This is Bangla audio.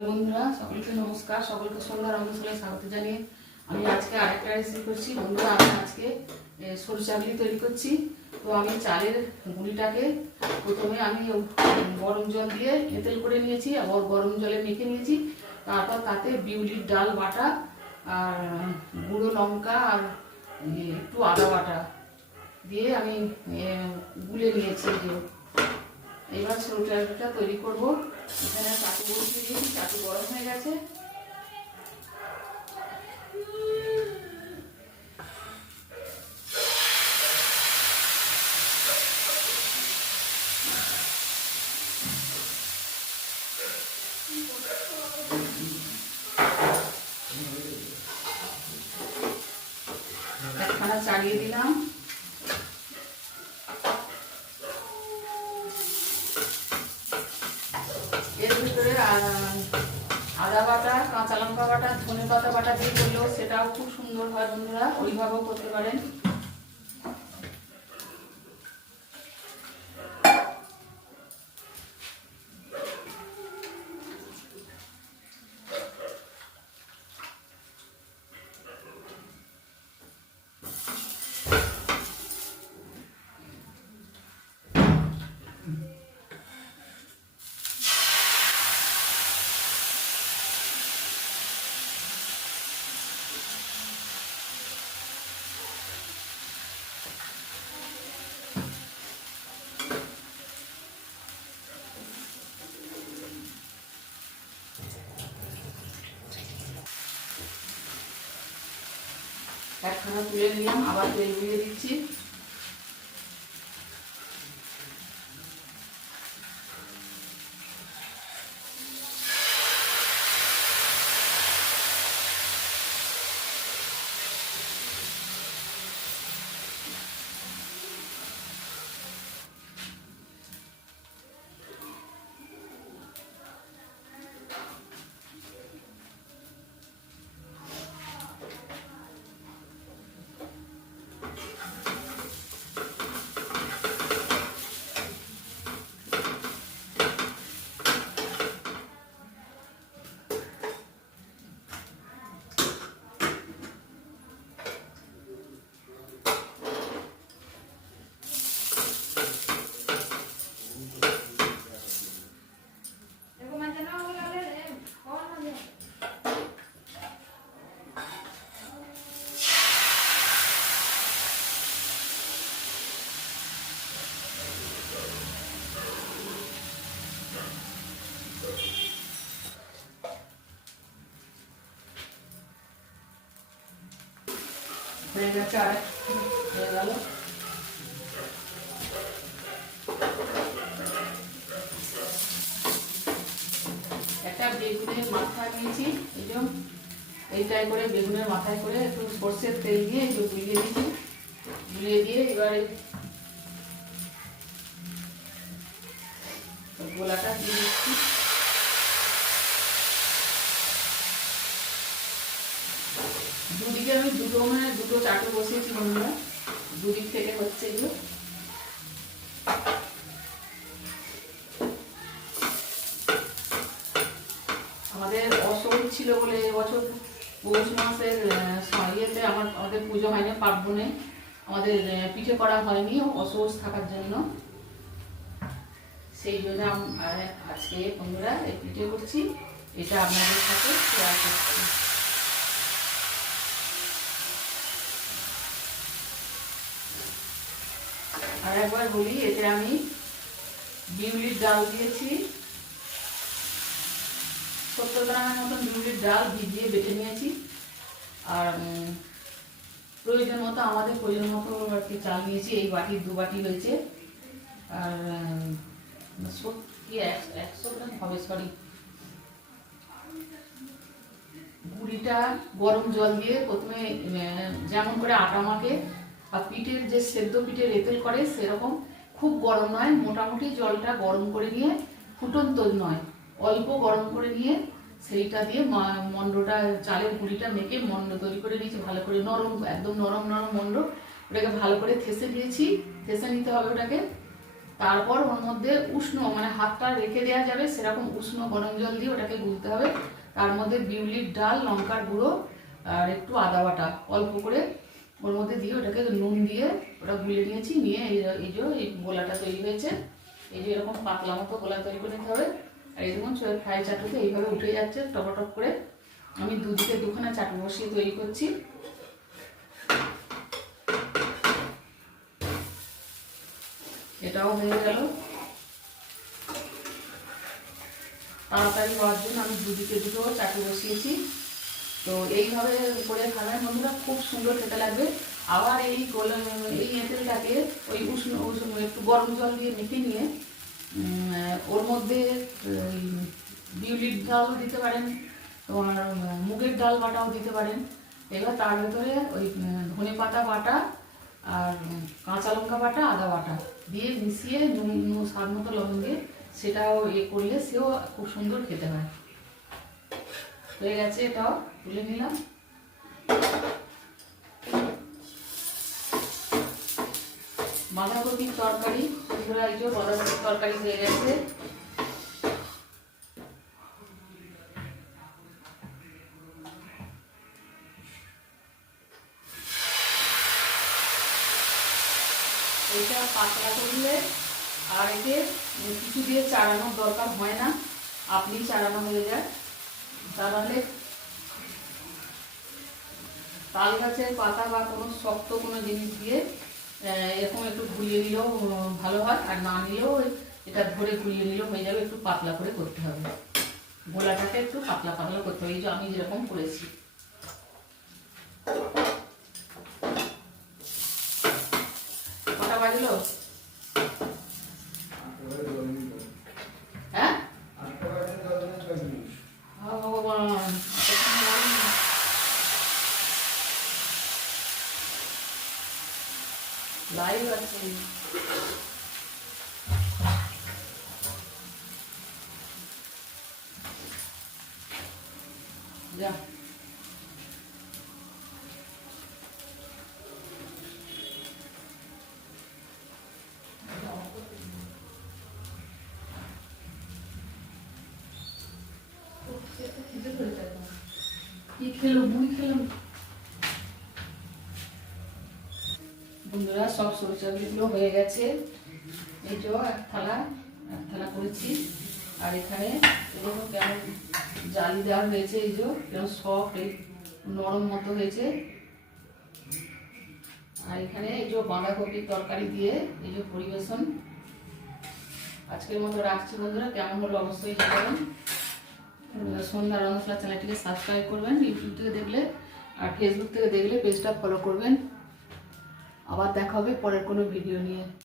বন্ধুরা সকলকে নমস্কার সকলকে সন্ধ্যা রন্ধশালে স্বাগত জানিয়ে আমি আজকে আরেকটা রেসিপি করছি। বন্ধুরা আমি আজকে এ, সরু তৈরি করছি। তো আমি চালের গুঁড়িটাকে প্রথমে আমি গরম জল দিয়ে এঁতেল করে নিয়েছি আবার গরম জলে মেখে নিয়েছি। তারপর তাতে বিউলির ডাল বাটা আর গুঁড়ো লঙ্কা আর একটু আদা বাটা দিয়ে আমি গুলে নিয়েছি। এবার সরু চাকলিটা তৈরি করব। এখানে চাটু বসিয়ে দিয়েছি চাটু গরম হয়ে গেছে। চালিয়ে দিলাম এর ভিতরে আ- আদা বাটা কাঁচা লঙ্কা বাটা ধনে পাতা বাটা দিয়ে করলেও সেটাও খুব সুন্দর হয় বন্ধুরা ওইভাবেও করতে পারেন। একখানা তুলে নিলাম আবার তেল দিয়ে দিচ্ছি। একটা বেগুনের মাথা নিয়েছি, এই এইটাই করে বেগুনের মাথায় করে একটু সর্ষের তেল দিয়ে একটু গুলিয়ে দিয়েছি। গুলিয়ে দিয়ে এবারে গোলাটা দিয়ে দিচ্ছি। দুদিকে আমি দুটো মানে দুটো চাটু বসিয়েছি বন্ধুরা। দুদিক থেকে হচ্ছে এগুলো আমাদের অসৌর ছিল বলে এবছর পৌষ মাসের ইয়েতে আমার, আমাদের পুজো হয়নি, পার্বণে। আমাদের পিঠে করা হয়নি অসৌর থাকার জন্য। সেই জন্য আজকে বন্ধুরা এই পিঠে করছি। এটা আপনাদের সাথে শেয়ার করছি। আর একবার বলি, এতে আমি বিউলির ডাল দিয়েছি। সত্তর গ্রামের মতন বিউলির ডাল ভিজিয়ে বেটে নিয়েছি। আর প্রয়োজন মতো আমাদের প্রয়োজন মতো আর কি চাল নিয়েছি, এই বাটি, দু বাটি হয়েছে। আর একশো গ্রাম হবে সরি গুড়িটা গরম জল দিয়ে প্রথমে যেমন করে আটা মাখে আর পিঠের যে সেদ্ধ পিঠে এঁতেল করে সেরকম খুব গরম নয়, মোটামুটি জলটা গরম করে নিয়ে ফুটন্ত নয়, অল্প গরম করে নিয়ে সেইটা দিয়ে মন্ডটা, চালের গুঁড়িটা মেখে মন্ড তৈরি করে নিয়েছি, ভালো করে নরম, একদম নরম নরম মন্ড, ওটাকে ভালো করে থেসে দিয়েছি থেসে নিতে হবে ওটাকে। তারপর ওর মধ্যে উষ্ণ মানে হাতটা রেখে দেওয়া যাবে, সেরকম উষ্ণ গরম জল দিয়ে ওটাকে গুলতে হবে। তার মধ্যে বিউলির ডাল, লঙ্কার গুঁড়ো আর একটু আদা বাটা, অল্প করে ওর মধ্যে দিয়ে ওটাকে নুন দিয়ে ওটা গুলে নিয়েছি, নিয়ে এই যে এই গোলাটা তৈরি হয়েছে। এই যে এরকম পাতলা মতো গোলা তৈরি করে নিতে হবে। আর এই দেখুন ফ্রাই চাটুতে এইভাবে উঠে যাচ্ছে টপটপ করে। আমি দুদিকে দুখানা চাটু বসিয়ে তৈরি করছি। এটাও হয়ে গেল। তাড়াতাড়ি হওয়ার জন্য আমি দুদিকে দুটো চাটু বসিয়েছি। তো এইভাবে করে খাবেন বন্ধুরা খুব সুন্দর খেতে লাগবে। আবার এই গোল এই এঁটেলটাকে ওই উষ্ণ উষ্ণ একটু গরম জল দিয়ে মেখে নিয়ে ওর মধ্যে বিউলির ডালও দিতে পারেন, তোমার মুগের ডাল বাটাও দিতে পারেন। এবার তার ভেতরে ওই ধনে পাতা বাটা আর কাঁচা লঙ্কা বাটা, আদা বাটা দিয়ে মিশিয়ে নুন স্বাদ মতো লবণ দিয়ে সেটাও এ করলে সেও খুব সুন্দর খেতে হয়। হয়ে গেছে এটাও। তুলে নিলাম। বাঁধাকপির তরকারি বন্ধুরা এই যে বাঁধাকপির তরকারি হয়ে গেছে। এটা পাতলা করলে আর একে কিছু দিয়ে চাড়ানোর দরকার হয় না। আপনি চাড়ানো হয়ে যায়। তাহলে তাল গাছের পাতা বা কোনো শক্ত কোনো জিনিস দিয়ে এরকম একটু ঘুরিয়ে নিলেও ভালো হয়। আর না নিলেও এটা ধরে ঘুরিয়ে নিলেও হয়ে যাবে, একটু পাতলা করে করতে হবে। গোলাটাকে একটু পাতলা পাতলা করতে হবে। এই যে আমি যেরকম করেছি। কটা বাজলো? লাইভ আছে যা কি খেলো মুড়ি খেলাম বন্ধুরা সব সরষাগুলো হয়ে গেছে। এই যে এক থালা এক থালা করেছি। আর এখানে এরকম কেমন জালি দেওয়া হয়েছে, এই যে, কেমন সফট নরম মতো হয়েছে। আর এখানে এই যে বাঁধাকপির তরকারি দিয়ে এই যে পরিবেশন। আজকের মতো রাখছি বন্ধুরা, কেমন হলো অবশ্যই জানাবেন। সন্ধ্যা রঙসলা চ্যানেলটিকে সাবস্ক্রাইব করবেন ইউটিউব থেকে দেখলে আর ফেসবুক থেকে দেখলে পেজটা ফলো করবেন। আবার দেখা হবে পরের কোনো ভিডিও নিয়ে।